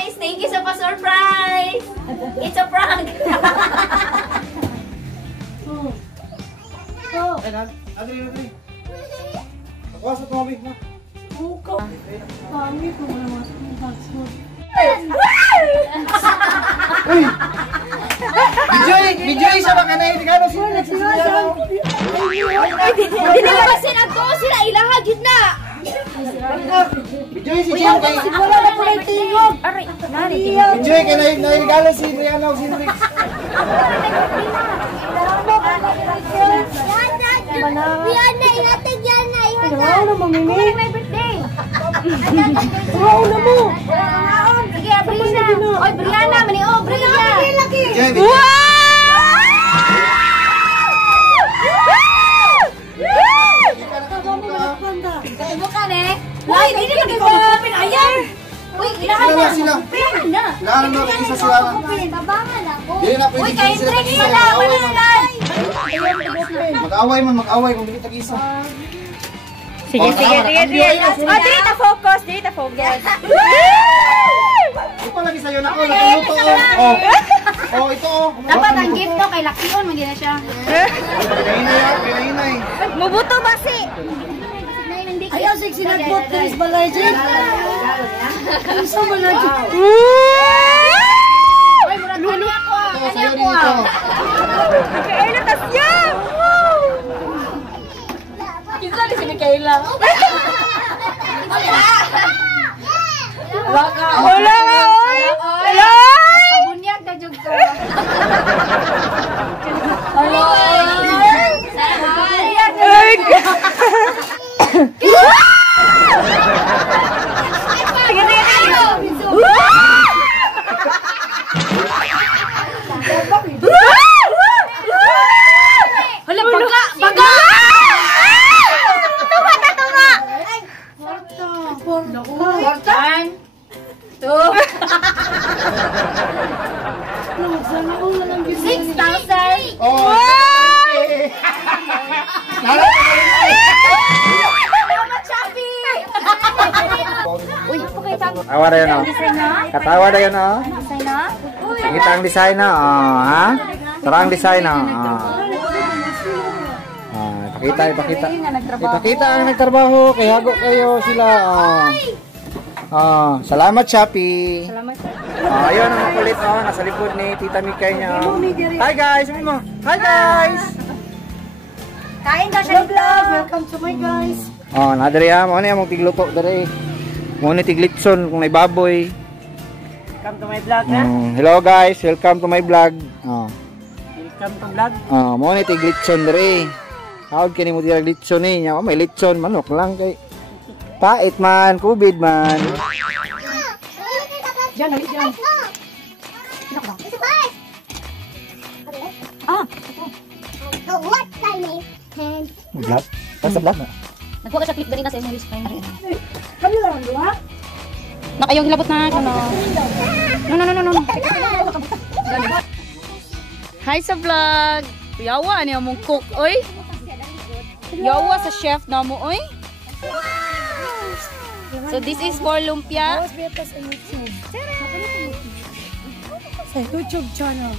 guys! Thank you sa pa-surprise! It's a prank! Adri. Pagkasat mo, Abi. Buka. Kami ko wala masuk ng box mo. Uy! Bijoy sa baka na yung regalo sila. Hindi naman kasi nagko sila ilahagid na! Bijoy si Jim kay... Wala na po yung tingog. Bijoy kay na yung regalo si Brianna o si Rix. Brianna, ihatag yan na! Wow na mamimi. Kung may birthday! Wow na mo. Sige, Brianna! Oy, Brianna! Mani, oh, Brianna! Bijoy, Bijoy. Bukan eh! Uy, hindi na mag-open! Ayan! Uy, ilahan na! Sila. Brianna! Lahat na isa sila. Tabangan ako! Hindi na pwede Uy, kain sila drinks tag-isa. pala! Mananay! Mag-away kung hindi tag-isa. Sige. Oh, dito focus. Ito lagi sa'yo na ako. Nagluto ko. Oh, ito. Dapat ang gift to kay Lakion, hindi na siya. Pinahinay. Mubuto basi. Ayaw sexy nagbot guys balay dyan. Isa balay dyan. Uy, murag kani ako ah! Ito, Kani sa'yo ako din ito. ah! Kailan tas yan? Kinsa ni sini Kayla? Wala nga, oy. Hello? Pabunyag na jud ko. Hello. Ay, Hala, baga! One, two, 6,000. Oh! Uy, okay, tama. Katawa na yun, oh. Katawa na yun, oh. Design na? Kita ang design, oh. Ha? Tara ang design, oh. Ipakita. Ipakita ang nagtrabaho. Kaya hago kayo sila, oh. Salamat, Shopee. salamat. Ayun ang makulit, oh. Nasa likod ni Tita Mikay niya. Hi, guys. Sabi mo. Hi, guys. Kain daw siya vlog. Welcome to my guys. Oh, nadari ha. Mo na mong tigluto dari. Mo ni tiglitson kung may baboy. Welcome to my vlog na. Hello guys, welcome to my vlog. Oh. Welcome to vlog. Oh, mo ni tiglitson dari. Hawag kini mo dirag litson ni nya. May litson manok lang kay. Pait man, kubid man. Diyan, diyan. Vlog. Sa vlog na. Nagkuha ka siya clip ganito sa imong screen. Kami lang duha. Nakayong hilabot na ano. No. Hi sa vlog. Yawa niya mong cook, oy. Yawa sa chef na mo, oy. So this is for lumpia. Sa YouTube channel.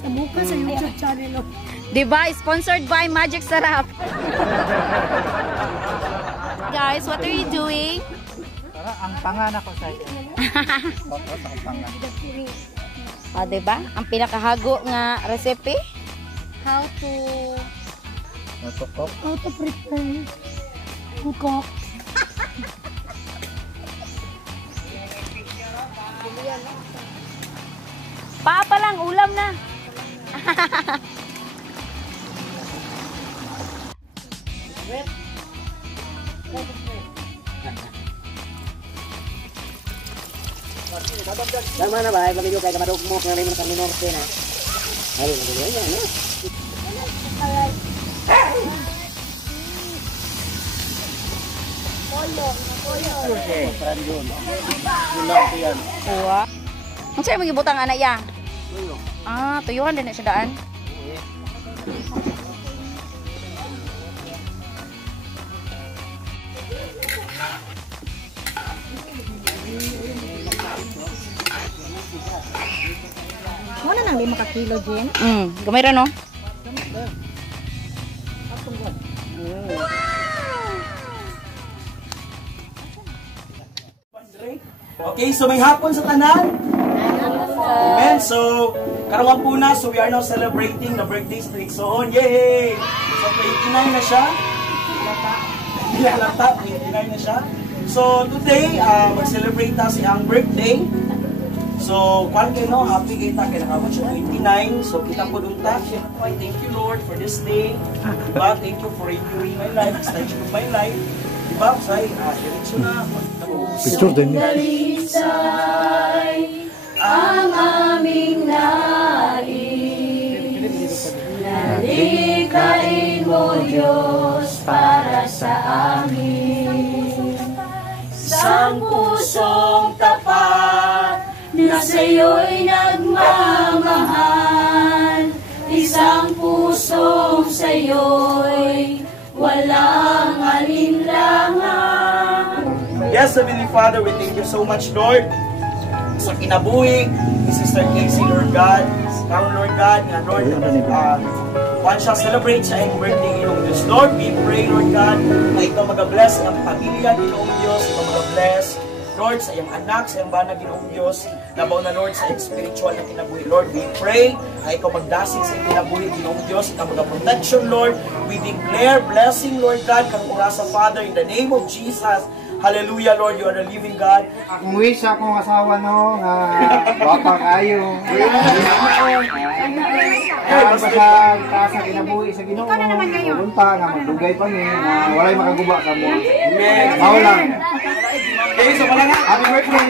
Sa mukha sa YouTube channel. Diba? Sponsored by Magic Sarap. Guys, what are you doing? Ang pangan ako sa iyo. Ang pangan. O, diba? Ang pinakahago nga recipe. How to... How to prepare to cook. Papa lang, ulam na. Tama na ba? Pamilyo kay kamadok mo kaya rin sa minorte na. Ayun, ganyan yan. Kuha. Ang sa'yo magibutang anak ya? Ah, tuyuhan din na siya daan. lang, 5 ka kilo, Jen. Gamay ra no? Okay, so may hapon sa tanan. Amen. So, karon po na, so we are now celebrating the birthday sa Igsoon. Yay! So, 29 na siya. Halata, 29 na siya. So, today, mag-celebrate na siyang birthday. So, kwan kayo, no? Happy kita, kaya nakabot siya 29. So, kita po dun ta. Thank you, Lord, for this day. Diba? Thank you for renewing my life, extension of my life. Diba? Say, diretso na. Picture din. Dalisay ang aming nais, nalikhain mo Diyos para sa amin. Isang pusong tapat na sa'yo'y nagmamahal, isang pusong sa'yo'y walang alinlangan. Yes, Heavenly Father, we thank you so much, Lord, sa kinabuhi ni Sister Casey, Lord God. Karon, Lord God, nga, Lord, one shall celebrate sa iyong birthday, Ginoong Diyos. Lord, we pray, Lord God, na ikaw mag-bless ang pamilya, Ginoong Diyos, ikaw mag-bless, Lord, sa iyong anak, sa iyong banag, Ginoong Diyos, labaw na, Lord, sa iyong spiritual na kinabuhi. Lord, we pray na ikaw magdasig sa iyong kinabuhi, Ginoong Diyos, ikaw mag-protection, Lord. We declare blessing, Lord God, kanong sa Father, in the name of Jesus. Hallelujah, Lord, you are the living God. Akong wish akong asawa no, nga wapa kayo. Kaya ba sa taas na kinabuhi sa Ginoo? Pupunta nga magdugay pa ni, na walay makaguba sa mo. Amen. Mao lang. Okay, so pala nga, Happy birthday!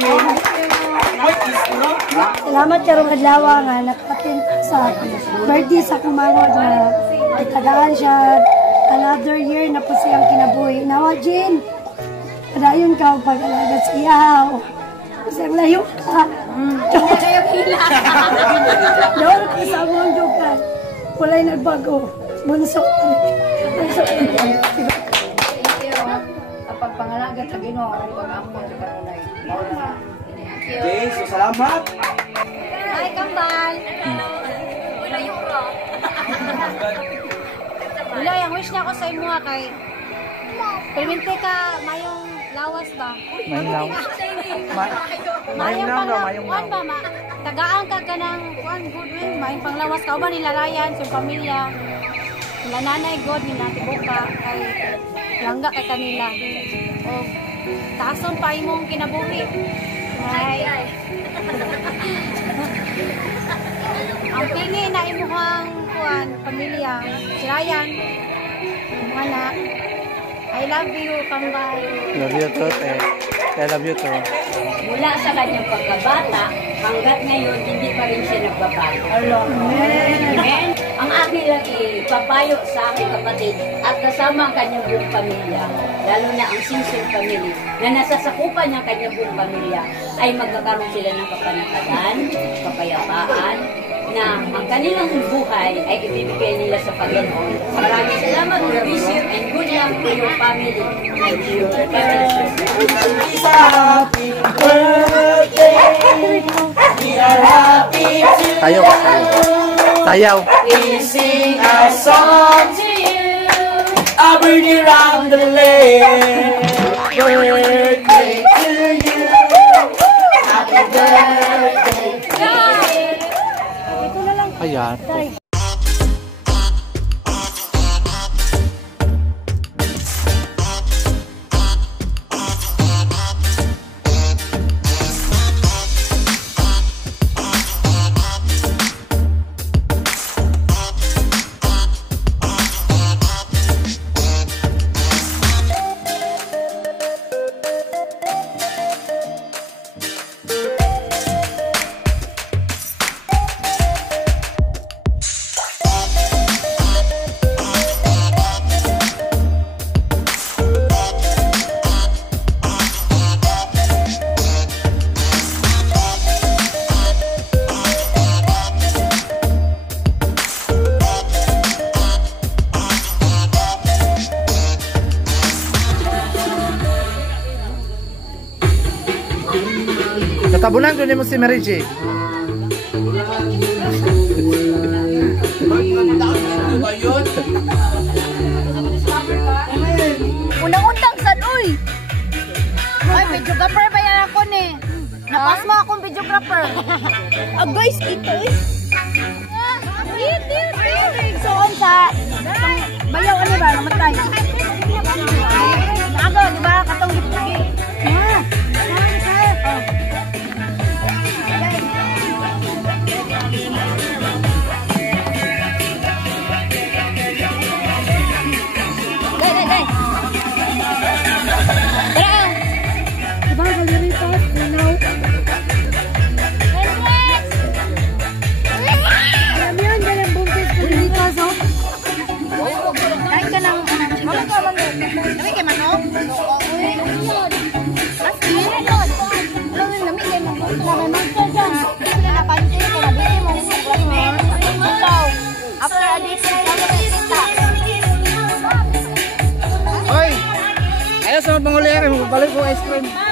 Salamat karong adlaw nga nakatin sa birthday sa kumawag nga itagaan siya another year na po siyang kinabuhi. Nawa, Jen, padayon ka ang pag-alaga sa iyaw. Kasi ang layo ka. Doon ka sa among dugan. Wala'y nagbago. Bunso. Kapag pangalaga sa Ginoo, ang pag-amon sa kanunay. Okay, so salamat. Hi, Kambal! Wala yung rock. Wala, yung wish niya ako sa imo kay permente ka mayong lawas ba? Mayong lawas. Mayong pang ba ma? Tagaan ka ng goodwill, mayong panglawas ka ba nila Ryan sa pamilya. Nila nanay God nila tibuka kay langga kay kanila. O taason pa imong kinabuhi. Ay. Ang pili na imuhang kuan pamilya, si Ryan, ang anak. I love you, Kambal. Love you too, te. I love you too. Mula sa kanyang pagkabata, hanggat ngayon, hindi pa rin siya nagbabago. Amen. Ang aking lagi, papayo sa aking kapatid at kasama ang kanyang buong pamilya, lalo na ang Simpson family, na nasasakupan ng kanyang buong pamilya, ay magkakaroon sila ng kapanatagan, kapayapaan, na ang kanilang buhay ay ibibigay nila sa Panginoon. Maraming salamat, God bless you, and good luck to your family. Thank you. Happy birthday. We are happy to Tayo ka, tayo. Tayaw. we sing a song to you. A birdie round the lane. Birthday to you. Happy birthday. Ayan. Natabunan ko ni mo si Mary J. videographer ba yan ako ni? Napas mo akong videographer. Guys, ito eh. Soon sa bayaw ano ba namatay. Ako, di ba katong gipagi. Oy! Ayaw sa mga panguli, balik ko ice cream.